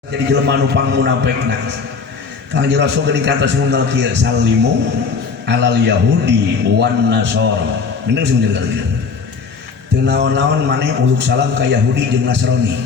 jadi jelema nu pangmunafekna. Kanjeng Rasul geuning kantos ngunggal kieu salimu alal yahudi wan nasara. Bener sih bener kieu. Teu naon-naon maneh uluk salam ka Yahudi jeung Nasrani.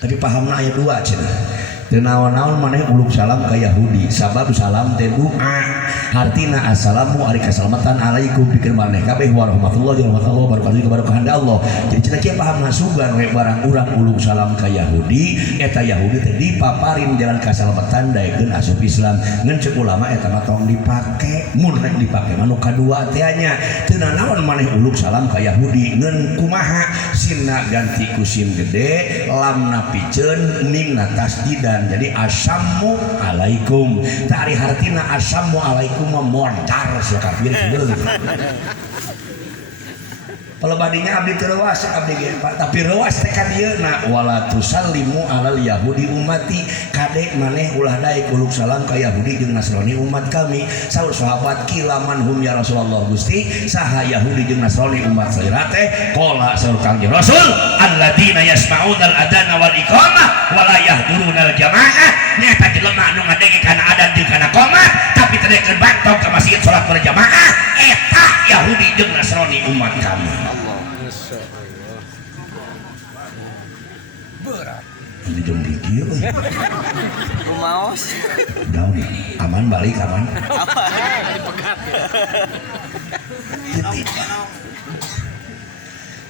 Tapi pahamna aya dua cenah. Teu naon-naon maneh uluk salam ka Yahudi sabab salam teh doa. Artina assalamu ari kasalamatan alaikum pikir maneh kabeh warahmatullahi wabarakatuh keberkahan Allah. Jadi cenah kieu pahamna sugan we barang urang uluk salam ka Yahudi eta Yahudi teh dipaparin jalan kasalamatan daekeun asup Islam. Ngan ceuk ulama eta mah tong dipake mun rek dipake mah nu kadua teh nya teu naon maneh uluk salam ka Yahudi ngan kumaha sinna ganti ku sin gede lamna piceun mimna tasdidan jadi assamu alaikum tari hartina assamu alaikum mortar sia kafir kieu. Pelebadinya abdi teu reuas abdi ge tapi reuas teh ka dieuna wala tusallimu alal yahudi ummati kade maneh ulah daek uluk salam ka Yahudi jeung Nasrani umat kami. Saur sahabat kilaman hum ya Rasulullah Gusti saha Yahudi jeung Nasrani umat saya teh qala saur Kangjeng Rasul alladzina yasma'unal adzana wal iqamah wala yahdurunal jamaah nyaeta jelema anu ngadenge kana adan di kana qomat tapi teu dekeun bantok ka masjid salat berjamaah eta Yahudi jeung Nasrani umat kami. Berat. Ini jom dikieu euy. Kumaos. Daun. Aman balik aman. Dipegat.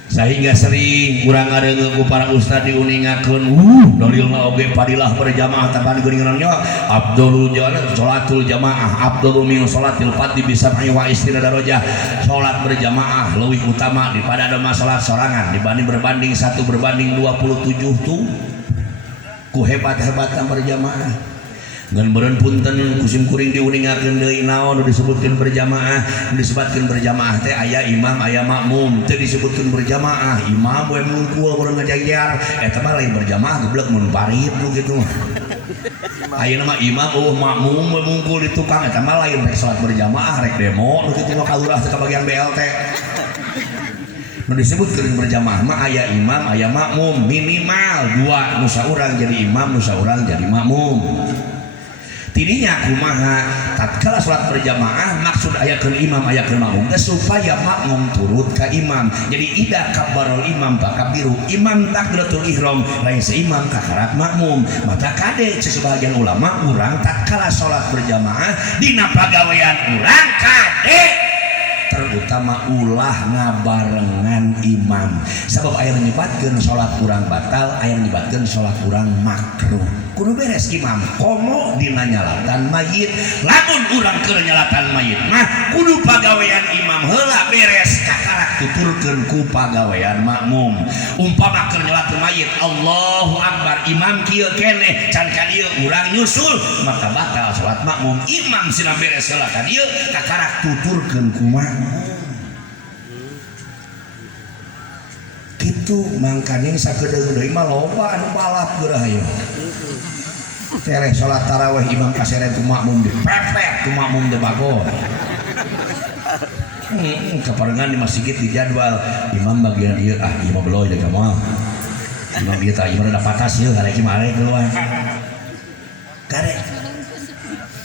Sehingga sering urang ngareungeun ku para ustad diuningakeun dalilna oge padilah berjamaah tapan geuningan nya afdalul sholatul jamaah afdalu min sholatil fardhi bi sab'i wa istina darajah. Salat berjamaah leuwih utama daripada ada salat sorangan berbanding 1 berbanding 27 tuh ku hebat-hebatan berjamaah. Ngan beureun punten kusim kuring diuningakeun deui naon disebutkeun berjamaah. Disebutkeun berjamaah teh aya imam aya makmum teu disebutkeun berjamaah imam we mungkul beureun ngajajar eta mah lain berjamaah geblek mun parit nu kitu. Ayeuna mah imam makmum we mungkul di tukang eta mah lain rek salat berjamaah rek demo nu kitu mah kalurah teh ka bagian BLT. Nu disebutkeun berjamaah mah aya imam aya makmum minimal 2 nu saurang jadi imam nu saurang jadi makmum. Tidinya kumaha tatkala salat berjamaah maksud ayakeun imam ayakeun makmum teh supaya makmum turut ka imam. Jadi ida kabbarul imam takbiru imam takbiratul ihram lain seimam kakarat makmum. Mata kade sebagian ulama urang tatkala salat berjamaah dina pagawean urang kade terutama ulah ngabarengan imam sabab aya nyebutkeun salat urang batal aya nyebutkeun salat urang makruh. Kudu beres imam komo dina nyalatan mayit lamun urang keur nyalatan mayit mah kudu pagawean imam heula beres kakarak tuturkeun ku pagawean makmum. Umpama keur nyalatan mayit Allahu akbar imam kieu keneh can ka dieu urang nyusul maka batal salat makmum. Imam sina beres heula ka dieu kakarak tuturkeun ku makmum. Kitu mangkane sakedeung deui mah loba anu balap geurah hayu. Tereh salat tarawih imam kaseret ku makmum dipepet ku makmum teh bagol. Kaparengan di masjid di jadwal imam bagian ieu imam beloy deui kamoal. Imam ieu tah imam da patas ieu karek mare keluar. Karek.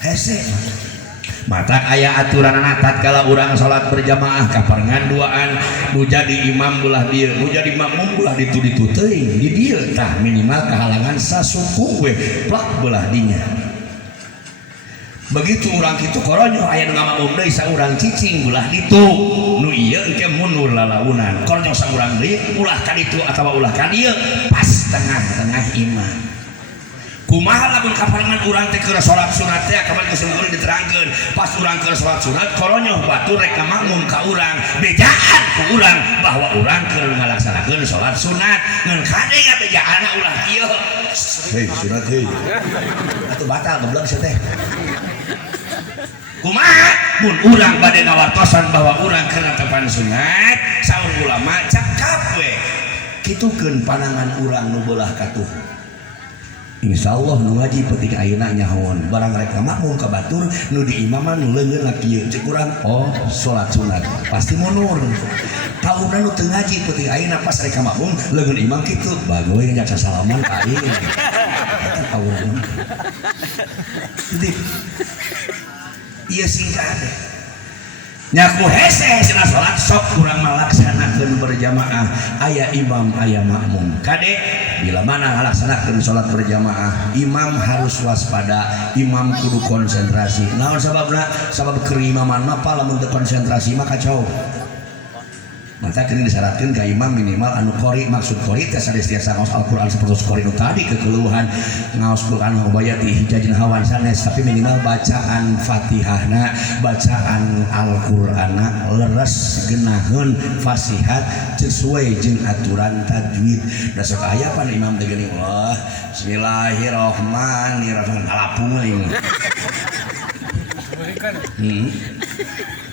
Hese. Mata aya aturanna tatkala urang salat berjamaah kaparengan duaan nu jadi imam belah dieu nu jadi makmum belah ditu-ditu teuing di dieu tah minimal kahalangan sasuku we plak belah dinya. Begitu urang kitu koronyo aya nu ngamakmum deui saurang cicing belah ditu nu ieu engke mundur lalaunan koronyo saurang deui ulah ka ditu atawa ulah ka dieu pas tengah-tengah imam. Kumaha lamun kaparengan urang teh keur salat sunat teh kamari geus mulih diterangkeun pas urang keur salat sunat koronyo batur rek ka makmum ka urang bejaan ku urang bahwa urang keur ngalaksanakeun salat sunat ngan kade ya bejaanna ulah kieu hei sunat hei atuh batal goblok sia teh. Kumaha mun urang bade ngawartosan bahwa urang keur netepan sunat saur ulama cakap we kitukeun panangan urang nu beulah katuh. Insyaallah nu ngaji penting ayeuna nyahoon barang rek makmum ka batur nu di imaman nu leungeun kieu cek urang salat sunat pasti mundur. Tauna nu teu ngaji penting ayeuna pas rek makmum leungeun imam kitu bagoy ngajak salaman ka aing. urang. Jadi ieu singkat nyaku hese cenah salat sok kurang malaksanakeun berjamaah aya imam aya makmum kade bila mana ngalaksanakeun salat berjamaah imam harus waspada imam kudu konsentrasi naon sababna sabab keimaman mah lamun teu konsentrasi mah kacau mata kini disyaratkan ka imam minimal anu qori maksud qori teh tiasa ngaos Al-Qur'an sapertos qori nu tadi kekeluhan ngaos Qur'an ngobayati hijajin hawan sanes tapi minimal bacaan Fatihahna bacaan Al-Qur'anna leres geunaheun fasihat sesuai jeung aturan tajwid da sok aya pan imam teh geuning Allah bismillahirrahmanirrahim alapung ieu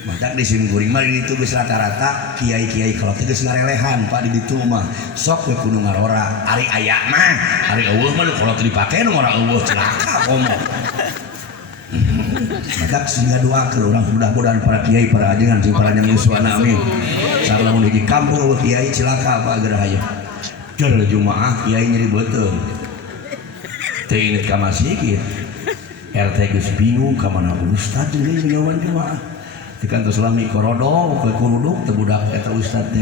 maka di simkuring mah itu geus rata-rata kiai-kiai kalau teh geus ngarelehan Pak di ditu mah sok we kudu ngarora ari aya mah ari eueuh mah kalau teu dipake nu ngora eueuh celaka komo maka sehingga doakeun urang mudah-mudahan para kiai para ajengan jeung para nyanyuswana amin salamun di kampung eueuh kiai celaka Pak geura hayu keur jumaah kiai nyeri beuteung teu inget ka masjid RT geus bingung ka mana ustaz deui nyawan jumaah dikan tos lami korodo ke kuruduk teu budak eta ustaz teh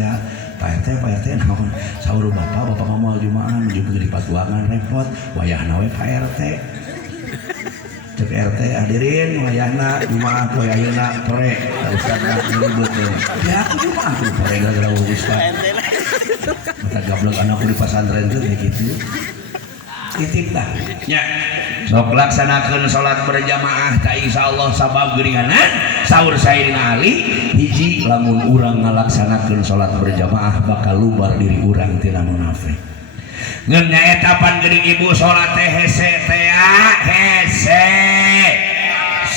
Pak RT naon saur bapak ngomong jumaah menuju di patuangan repot wayahna we Pak RT cek RT hadirin wayahna jumaah poe ayeuna pre ustazna ribet ya jumaah tuh pre gara-gara ustaz mata gablok anakku di pesantren teh kitu titip dah nya sok laksanakeun salat berjamaah ta insyaallah sabab geuninganan saur Sayyidina Ali hiji lamun urang ngalaksanakeun salat berjamaah bakal lubar diri urang tina munafik ngeun nyaeta pan geuning ibu salat teh hese teh hese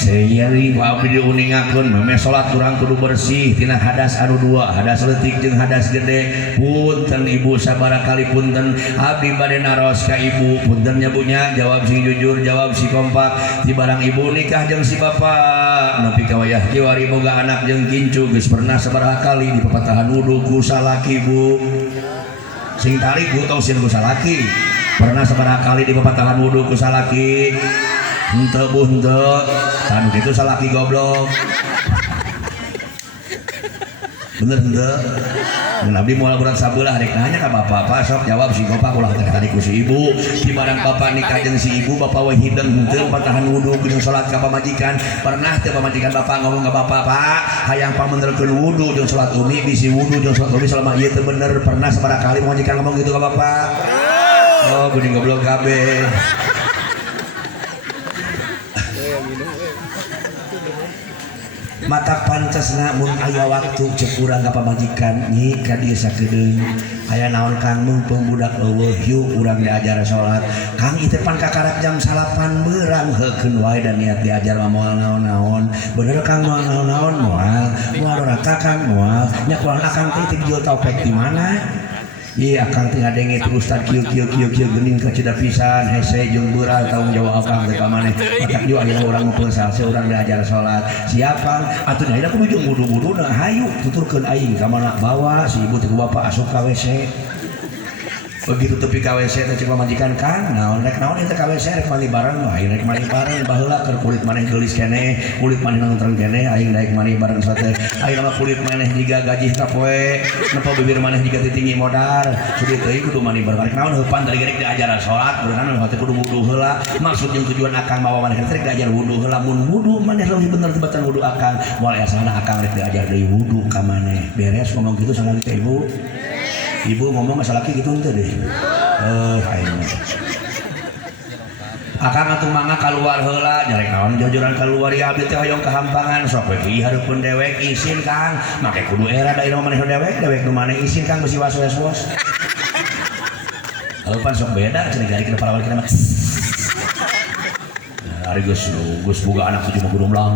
seiring abdi diuningakeun meme salat urang kudu bersih tina hadas anu dua hadas leutik jeung hadas gede punten ibu sabarakali punten abdi bade naros ka ibu punten nyabunya jawab si jujur jawab si kompak ti barang ibu nikah jeung si bapak nepi ka wayah kiwari boga anak jeung kincu geus pernah sabaraha kali di pepatahan wudu ku salaki bu sing tarik bu tong sieun ku salaki pernah sabaraha kali di pepatahan wudu ku salaki henteu bu henteu kan gitu salaki goblok bener henteu mun abdi moal urang sabelah rek nanya ka bapak sok jawab si bapak ulah teh tadi ku si ibu di barang bapak nikah jeung si ibu bapak we hideung henteu patahan wudu jeung salat ka pamajikan pernah teu pamajikan bapak ngomong ka bapak Pak hayang pamenerkeun wudu jeung salat umi bisi wudu jeung salat umi selama ieu teu bener pernah sabaraha kali pamajikan ngomong gitu ka bapak oh geuning goblok kabeh mata pancasna mun aya waktu cek urang ka pamajikan nyi ka dieu sakedeung aya naon Kang mumpung budak eueuh yuk urang diajar salat Kang ieu teh pan kakarak jam 8 beurang heukeun wae dan niat diajar mah moal naon-naon bener Kang moal naon-naon moal raka Kang moal nya kurang akang teh jual topek di mana iya akang teh ngadenge tu ustad kieu geuning ka cida pisan hese jeung beurang tanggung jawab akang teh ka maneh matak ju ayeuna urang ngumpul salse urang diajar salat siapa atuh nya ida kudu jeung wudu-wuduna hayu tuturkeun aing ka mana bawa si ibu teh bapak asup ka WC begitu tepi ka WC teh cek pamajikan Kang naon rek naon eta ka WC rek mandi bareng aing rek mandi bareng baheula keur kulit maneh geulis keneh kulit maneh nontreng keneh aing daek mandi bareng sate aing mah kulit maneh jiga gaji ka poe nepo bibir maneh jiga titinggi modar sudi teuing kudu mandi bareng rek naon heupan tadi rek diajaran salat beunang hate kudu wudu heula maksud jeung tujuan akang mawa maneh rek diajar wudu heula mun wudu maneh leuwih bener tibatan wudu akang moal asana akang rek diajar deui wudu ka maneh beres ngomong kitu salah teh ibu ibu ngomong masalah gitu ente deh aing akang atuh mangga keluar heula nyarek naon jajuran keluar ya abdi teh hoyong kehampangan sok we ieu hareupeun dewek isin Kang make kudu era da ira maneh dewek nu maneh isin Kang besi was-was alpan sok beda cenah gari kana para wali kana ari geus boga anak tujuh gudung lang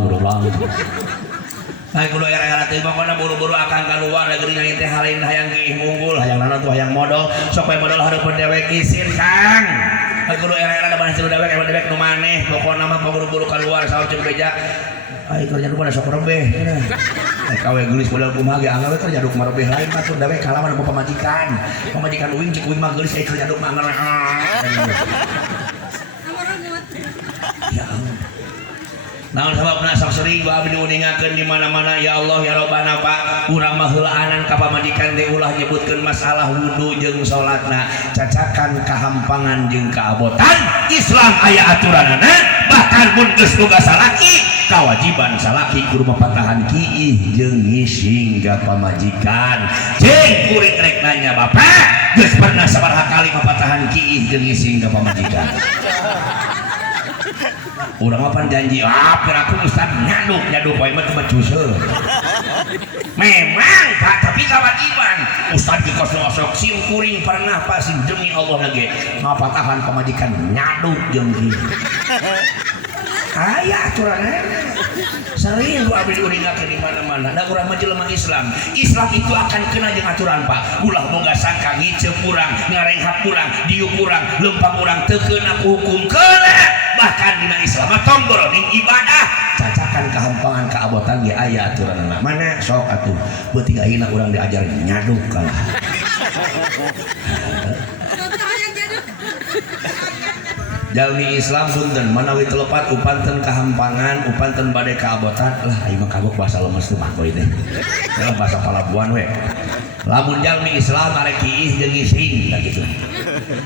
Hai kudu era-era teh pokona buru-buru akang keluar da geuning aing teh haleun hayang giih munggul hayang naon tuh hayang modal sok we modal hareupeun dewek isin Kang hai kudu era-era da baneh dewek emang dewek nu maneh pokona mah buru-buru keluar saur jeung beja ai kerja nu pada sok rebeh ai kawe geulis modal kumaha ge angga we kerja duk mah rebeh lain mah tuh dewek kalawan pamajikan uing cik uing mah geulis ai kerja duk mah naon sababna sok sering abdi uningakeun di mana-mana ya Allah ya Rabbana Pak urang mah heulaanan ka pamajikan teh ulah nyebutkeun masalah wudu jeung salatna cacakan kahampangan jeung kaabotan Islam aya aturanana bahkan mun geus boga salaki kawajiban salaki kudu mapatahan kiih jeung ngising ka pamajikan jeung kuring rek nanya Bapak geus pernah sabaraha kali mapatahan kiih jeung ngising ka pamajikan urang mah janji piraku Ustaz nyaduk poe mah becus memang Pak tapi kawajiban Ustaz di kosong sim kuring pernah pasin demi Allah lagi mapatahan pamajikan nyaduk jeung kieu aya aturanna sering lu abdi uningakeun di mana-mana da urang mah jelema Islam itu akan kena jeung aturan Pak ulah boga sangka ngiceup urang ngarenghat urang diuk urang leumpang urang teu keuna ku hukum keuna bahkan dina Islam tombol ning ibadah cacakan kahampangan kaabotan ge aya aturanna mana sok atuh beuting ayeuna urang diajar nyaduk kalah jalmi Islam punten manawi telepat upanten kahampangan upanten bade kaabotan lah ayeuna mah kagok bahasa lemes teh mah boy teh dalam bahasa palabuhan we lamun jalmi Islam arek kiih jeung ngising tah kitu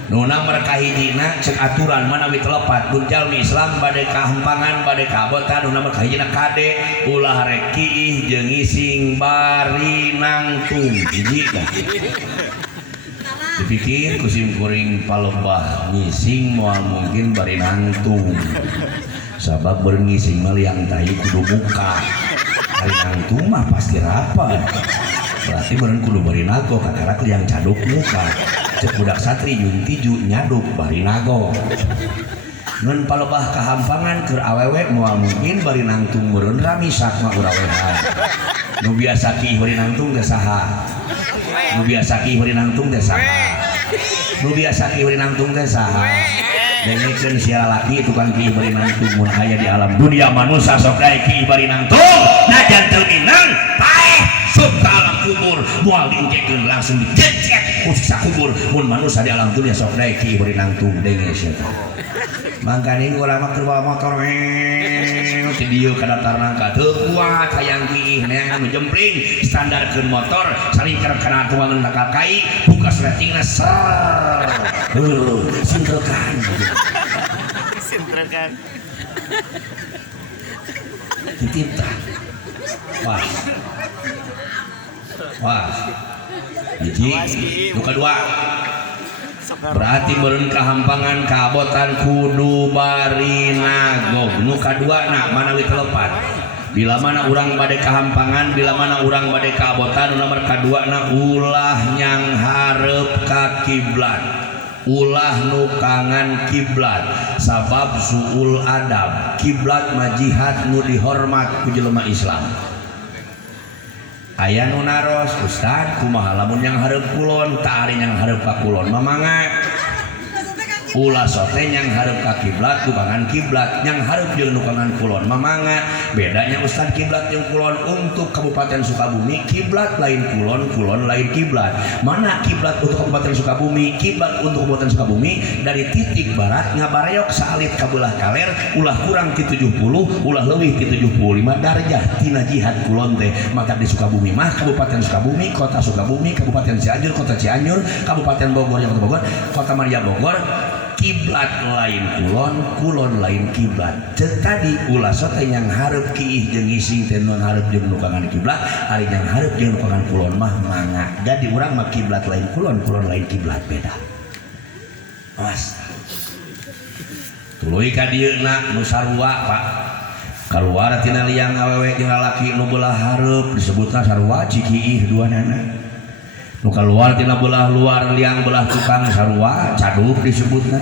nu nomor kahijina ceuk aturan manawi telepat mun jalmi Islam bade kahampangan bade kaabotan nu nomor kahijina kade ulah rek kiih jeung ngising bari nangtung hiji dipikir kusim kuring palembah ngising moal mungkin bari nangtung sabab berngising mah liang tahi kudu muka bari nangtung mah pasti rapat berarti beren kudu bari nago kakarak liang caduk muka cek budak satri yunti ju nyaduk bari nago nun palebah kahampangan keur awewe moal mungkin bari nangtung meureun ramisak mah urawehan nu biasa ki bari nangtung teh saha nu biasa ki bari nangtung teh saha nu biasa ki bari nangtung teh saha dengekeun sia lalaki tukang ki bari nangtung mun aya di alam dunia manusia sok dae ki bari nangtung najan teu minang paeh sub ka alam kubur moal diengkekeun langsung dijecek ku siksa kubur mun manusia di alam dunia sok dae ki bari nangtung denge sia mangkane urang mah keur bawa motor ti dieu ka datar nangka teu kuat hayang kiih neangan nu jempling standarkeun motor salingker kana tuangan nakal kai buka ratingna ser sintrekan dititah wah hiji nu kadua berarti beureun kahampangan kaabotan kudu bari nagog nu kadua na manawi telepat bila mana urang bade kahampangan bila mana urang bade kaabotan nu nomor kadua na ulah nyang hareup ka kiblat ulah nukangan kiblat sabab suul adab kiblat majihad nu dihormat ku jelema Islam aya nu naros Ustad kumaha lamun yang hareup kulon tah ari yang hareup ka kulon mamangga ulah sote yang hareup ka kiblat dukangan kiblat yang hareup jeung dukangan kulon mamangga bedanya Ustad kiblat jeung kulon untuk Kabupaten Sukabumi kiblat lain kulon kulon lain kiblat mana kiblat untuk Kabupaten Sukabumi kiblat untuk Kabupaten Sukabumi dari titik barat ngabareok saalit ka beulah kaler ulah kurang ti 70 ulah leuwih ti 75 darajah tina jihad kulon teh maka di Sukabumi mah Kabupaten Sukabumi kota Sukabumi Kabupaten Cianjur kota Cianjur Kabupaten Bogor yang kota Bogor kota Maria Bogor kiblat lain kulon kulon lain kiblat ceuk tadi ulah sote yang hareup kiih jeung ngising teh nu hareup jeung nukangan kiblat ari yang hareup jeung nukangan kulon mah mangga jadi urang mah kiblat lain kulon kulon lain kiblat beda awas tuluy ka dieuna nu sarua Pak kaluar tina liang awewe jeung lalaki nu beulah hareup disebutna sarua cikiih duanana nu kaluar tina belah luar liang belah tukang sarua caduk disebutna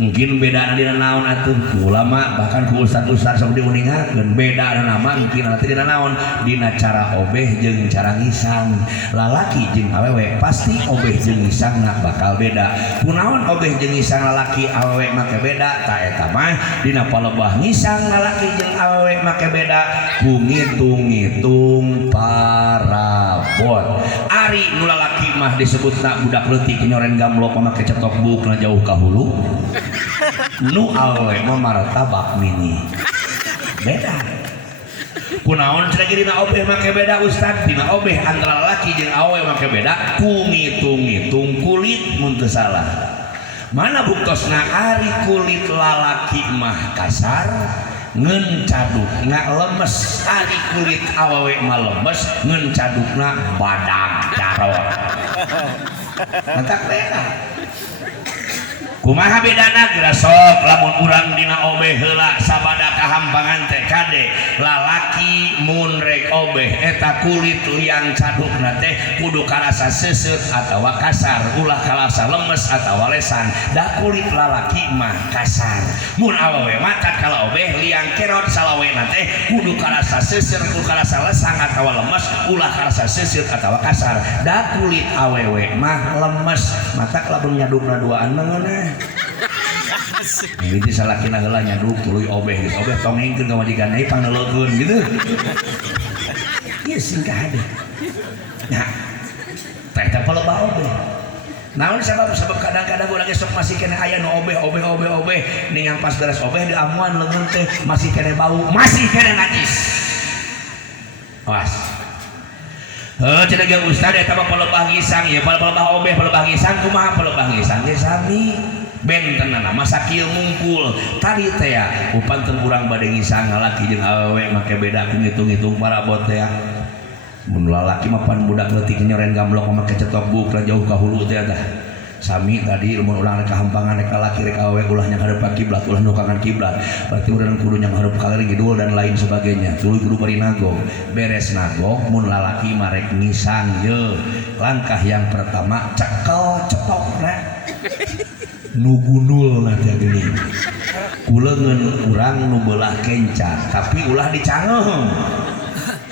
mungkin beda dina naon atuh ulama bahkan ku ustad-ustad sok diuningakeun beda nama mungkin nanti dina naon dina cara obeh jeung cara ngisang lalaki jeung awewe pasti obeh jeung ngisangna bakal beda kunaon obeh jeung ngisang lalaki awewe make beda ta eta mah dina palebah ngisang lalaki jeung awewe make beda ku ngitung-ngitung parabot ari nu lalaki mah disebutna budak leutik nyoren gamblok make cetok bukna jauh ka hulu nu awewe mah martabak mini beda kunaon cenah dina obeh make beda ustad dina obeh antara laki jeung awewe make beda kungitung kulit mun teu salah mana buktosna ari kulit lalaki mah kasar ngeun cadukna lemes ari kulit awewe mah lemes ngeun cadukna badag carot mantak beda kumaha bedana geura sok lamun urang dina obeh heula sabada kahampangan teh kade lalaki mun rek obeh eta kulit liang cadukna teh kudu karasa seuseut atawa kasar ulah karasa lemes atawa lesan da kulit lalaki mah kasar mun awewe mah tatkala obeh liang kerot salawena teh kudu karasa seuseut kudu karasa lesang atawa lemes ulah karasa seuseut atawa kasar da kulit awewe mah lemes matak lamun nyadukna duaan meungeuneh ini salakina heula nyaduk tuluy obeh geus obeh tongengkeun ka majikan ai pangeleukeun gitu ieu singkah hade nah teh teh pelebah obeh naon sabab kadang-kadang urang ge sok masih kena aya nu obeh ningan pas beres obeh di amuan leungeun teh masih kena bau masih kena najis awas cenah ge ustad eta mah pelebah gisang ya pelebah obeh pelebah gisang kumaha pelebah gisang ge sami bentenana masa kieu mungkul tadi teh ya upanteun urang bade ngisang lalaki jeung awewe make beda ku ngitung-ngitung parabot teh mun lalaki mah pan budak leutik nyoren gamblok make cetok buk jauh ka hulu teh tah sami tadi mun urang rek kahampangan rek laki rek awewe ulah nya hareup ka kiblat ulah nu kangen kiblat berarti urang kudu nya hareup ka kidul dan lain sebagainya tuluy kudu bari nagong beres nagong mun lalaki mah rek ngisang ye langkah yang pertama cekel cepokna nugundul nanti gini kulengen urang nu beulah kenca tapi ulah dicangeuh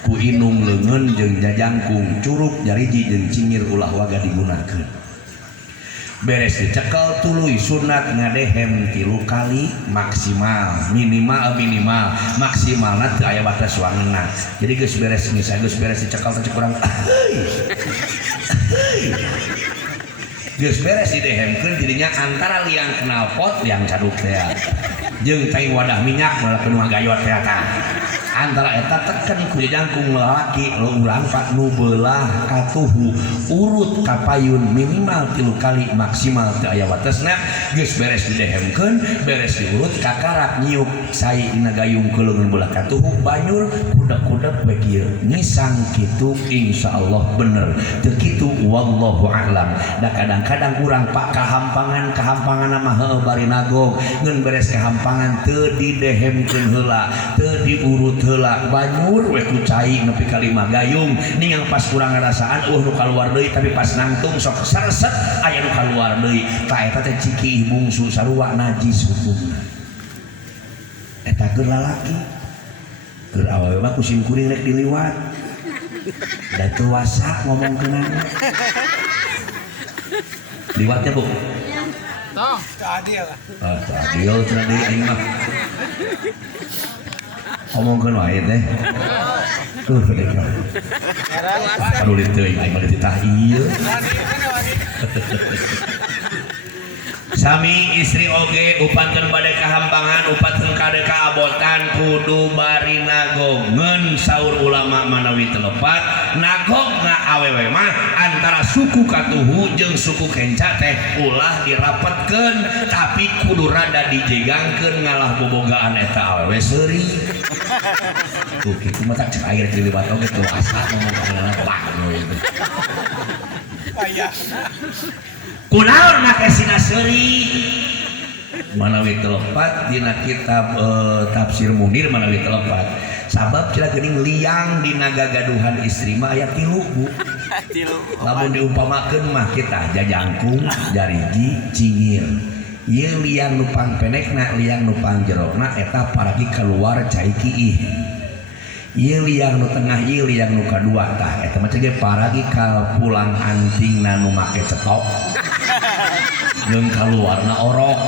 ku inung leungeun jeung jajangkung curug jariji jeung cingir ulah waga digunakeun beres dicekel tuluy sunat ngadehem 3 kali maksimal minimal maksimalna teu aya batas wangeunna jadi geus beres ngisa geus beres dicekel teh kurang geus beres didehemkeun dirinya antara liang knalpot liang caduk teh jeung tai wadah minyak ngalakeun magayot teh tah antara eta teken ku jangkung lalaki urang pak nu beulah katuhu urut ka payun minimal 3 kali maksimal teu aya watesna geus beres didehemkeun beres diurut ka karak nyiuk sai dina gayung keulungan beulah katuhu banyur kudek-kudek we kieu ngisang kitu insyaallah bener teu kitu wallahu a'lam da kadang-kadang urang pak kahampangan mah heuh bari nagong ngeun beres kahampangan teu didehemkeun heula teu diurut heula banyur we ku cai nepi ka 5 gayung ningang pas kurang ngarasaan nu kaluar deui tapi pas nangtung sok sareset aya nu kaluar deui ta eta teh ciki bungsu sarua najis hukumna eta keur lalaki keur awewe mah kusim kuring rek diliwat da teu wasa ngomongkeunana liwatnya bu toh adil adil cenah deui aing mah ngomongkeun wae teh tuh mereka aduh teuing aing mah ditah ieu sami istri oge upankeun bade kahampangan upankeun kade kaabotan kudu bari nagong ngeun saur ulama manawi telepat nagongna awewe mah antara suku katuhu jeung suku kenca teh ulah dirapetkeun tapi kudu rada dijegangkeun ngalah bobogaan eta awewe seuri tuh kitu mah tak cek air di libat oge tuh asa ngomong pak gitu aya kunaon make sina seuri manawi telepat dina kitab tafsir Munir manawi telepat sabab cila geuning liang dina gagaduhan istri mah aya 3 bu lamun diumpamakeun mah kita jajangkung jariji cingir ieu liang nu pangpenekna liang nu pangjerona eta paragi keluar cai kiih ieu liang nu tengah ieu liang nu kadua tah eta mah ge paragi ka pulang antingna nu make cetok jeung kaluarna orok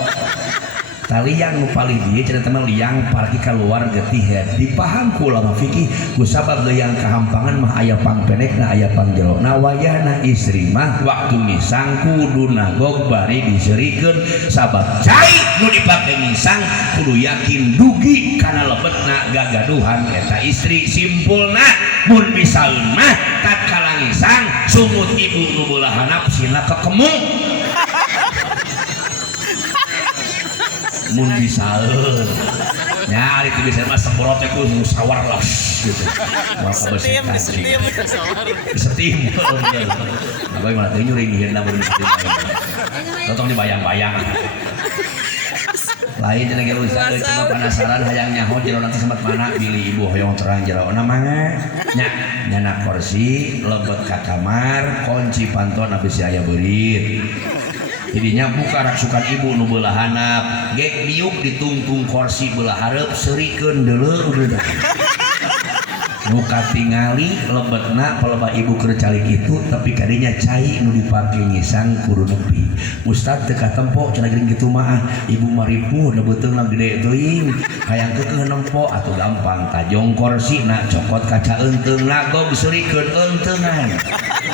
taliang nu palih dieu cenah teman liang pargi keluar getih dipaham ku ulama fikih ku sabab liang kahampangan mah aya pangpenekna aya pangjerona wayahna istri mah waktu ngisang kudu nagog bari diserikeun sabab cai nu dipake ngisang kudu yakin dugi kana lebetna gagaduhan eta istri simpulna mun misalna mah tatkala ngisang sumut ibu nu beulah nafsina kekemung mun bisaeun nya ari teu bisa mah semprot teh ku musawar lah gitu maka besekan setim bae malah teu nyuring hirna mun setim totong dibayang-bayang lain cenah ge ustaz cuma penasaran hayang nyaho jero nanti sempat mana pilih ibu hoyong terang jero na mangga nya nyana kursi lebet ka kamar kunci panton abis aya beurit jadinya buka raksukan ibu nu beulah handap gek diuk ditungtung kursi beulah hareup serikeun deuleu udah nu katingali lebetna paleba ibu keur calik itu tapi kadinya cai nu dipake ngisang kudu nepi ustad teu katempo cenah geuning kitu mah ibu mah ripuh da beuteungna gede teuing hayang keukeuh nempo atuh gampang tajong kursina cokot kaca eunteungna gog serikeun eunteungan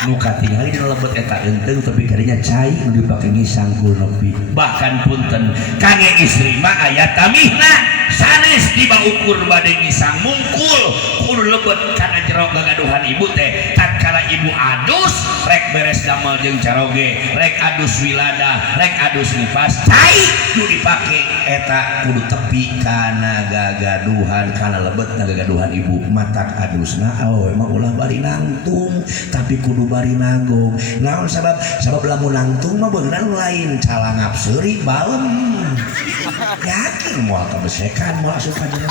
nu katingali dina lebet eta eunteung tapi kadinya cai nu dipake ngisang kudu nepi bahkan punten kangge istri mah aya tamihna sanes tiba ukur bade ngisang mungkul kudu lebet kana jero gagaduhan ibu teh tatkala ibu adus rek beres damel jeung caroge rek adus wilada rek adus nifas cai nu dipake eta kudu tepi kana gagaduhan kana lebetna gagaduhan ibu matak adusna emang ulah bari nangtung tapi kudu bari nagong naon sabab lamun nangtung mah beuneuran lain calangap seuri balem yakin moal kebesekan moal asup ka jero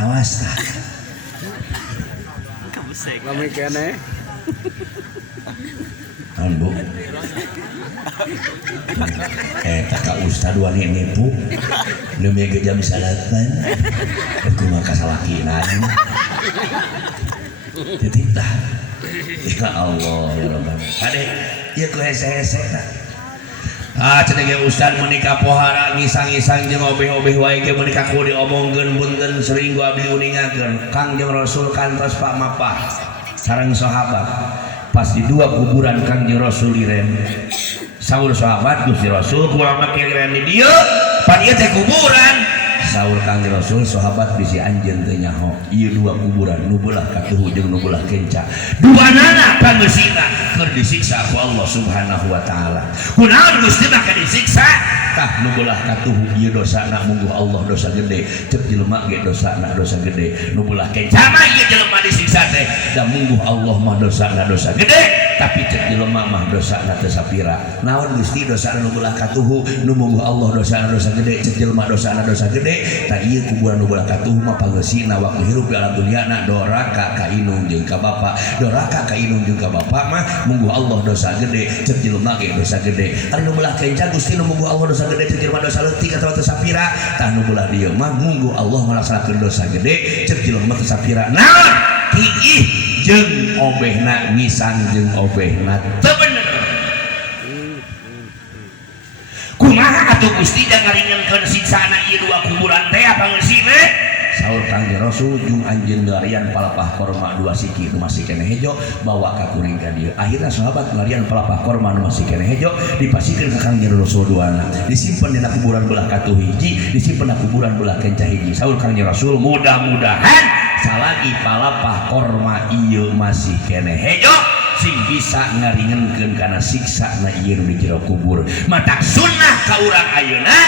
awas tah Kabusek lami kene naon bu ka ustad wani nipu demi ge jam 9 aku mah kasalakinan titik tah ya Allah ya Rabbana ade ieu ku hese-hese tah cenah ge ustad menikah pohara ngisang-ngisang jeung obeh-obeh wae ge menikah kudu diomongkeun punten sering gua abdi uningakeun Kangjeng Rasul kantos Pak Mapah sareng sahabat pas di dua kuburan Kangjeng Rasul diren saur sahabat Gusti Rasul kumaha make diren di dieu pan ieu teh kuburan saur Kangjeng Rasul sahabat bisi anjeun teu nyaho ieu dua kuburan nu beulah katuhu jeung nu beulah kenca duanana pangeusina keur disiksa ku Allah Subhanahu wa taala kunaon Gusti mah keur disiksa tah nu beulah katuhu ieu dosana mungguh Allah dosa gede ceuk jelema ge dosana dosa gede nu beulah kenca mah ieu jelema disiksa teh da mungguh Allah mah dosana dosa gede tapi ceuk jelema mah dosana teu sapira naon Gusti dosana nu beulah katuhu nu mungguh Allah dosana dosa gede ceuk jelema dosana dosa gede tak iya kuburan nu beulah katuh mah pangeusina waktu hirup di alam dunyana doraka ka inung jeung ka bapa doraka ka inung jeung ka bapa mah mungguh Allah dosa gede ceuk jelema ge dosa gede ari nu beulah kenca Gusti nu mungguh Allah dosa gede ceuk jelema dosa leutik atawa teu sapira tah nu beulah dieu mah mungguh Allah ngalaksanakeun dosa gede ceuk jelema teu sapira naon tiih jeung obehna ngisang jeung obehna teu bener kumaha atuh Gusti da ngaringenkeun siksana ieu dua kuburan teh pangeusina saur Kangjeng Rasul jeung anjeun ngarian palapah korma dua siki nu masih keneh hejo bawa ka kuring ka dieu akhirna sahabat ngarian palapah korma nu masih keneh hejo dipasikeun ka Kangjeng Rasul duana disimpen dina kuburan belah katuh hiji disimpen dina kuburan belah kenca hiji saur Kangjeng Rasul mudah-mudahan salagi palapah korma ieu masih keneh hejo sing bisa ngaringenkeun kana siksa na ieu di jero kubur matak sunnah ka urang ayeuna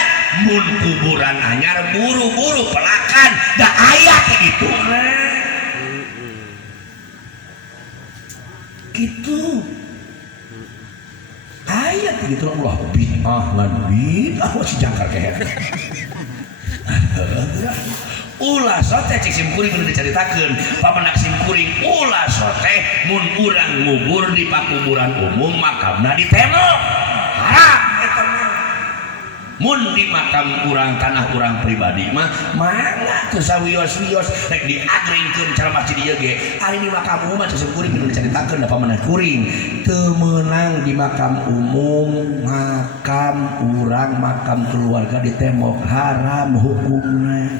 mun kuburan anyar buru-buru pelakan da aya kitu kitu aya kitu Allah bid'ah lan bid'ah si jangkar keher ulah sote cik simkuring udah diceritakan pamanak simkuring ulah sote mun urang ngubur di pakuburan umum makamna di tembok haram eta mah mun di makam urang tanah urang pribadi mah mana tuh sawios-wios rek diagringkeun cara masjid ieu ge ari di makam umum mah teu kuring nu dicaritakeun da pamanah kuring teu meunang di makam umum makam urang makam keluarga di tembok haram hukumna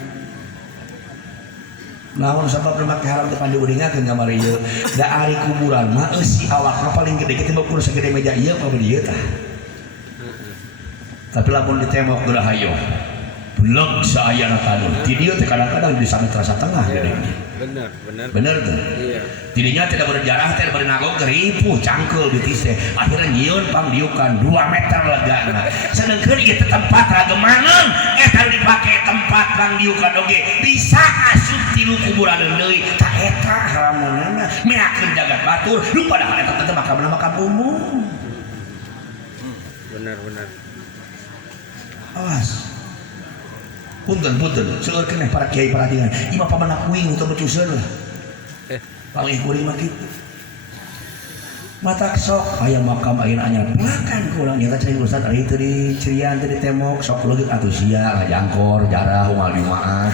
namun sebab make haram teu pandi uringakeun kamari ieu da ari kuburan mah eusi awakna paling gede ketimbang kurang sagede meja ieu ka dieu tah. Tapi lamun ditembok geura hayo beleg saayana tanun di dieu teh kadang-kadang di sana terasa tengah gede bener tuh iya tidinya tidak berjarah teh berenagog ripuh cangkeul di tise akhirnya nyieun pangdiukan 2 meter legana sedengkeun ieu teh tempat ragemangan eta dipake tempat pangdiukan oge bisa asup tilu kuburan deui ka eta haramunana meakeun jagat batur lu padahal eta teh makam umum benar awas punten seueur keneh para kiai paradingan imah pamanak kuing untuk becuseun lah pangih kuring mah kitu mata sok aya makam ayeuna anyar makan kulang nyata cai ustad ari teu dicirian teu ditembok sok leugit atuh sia jangkor jarah umal jumaah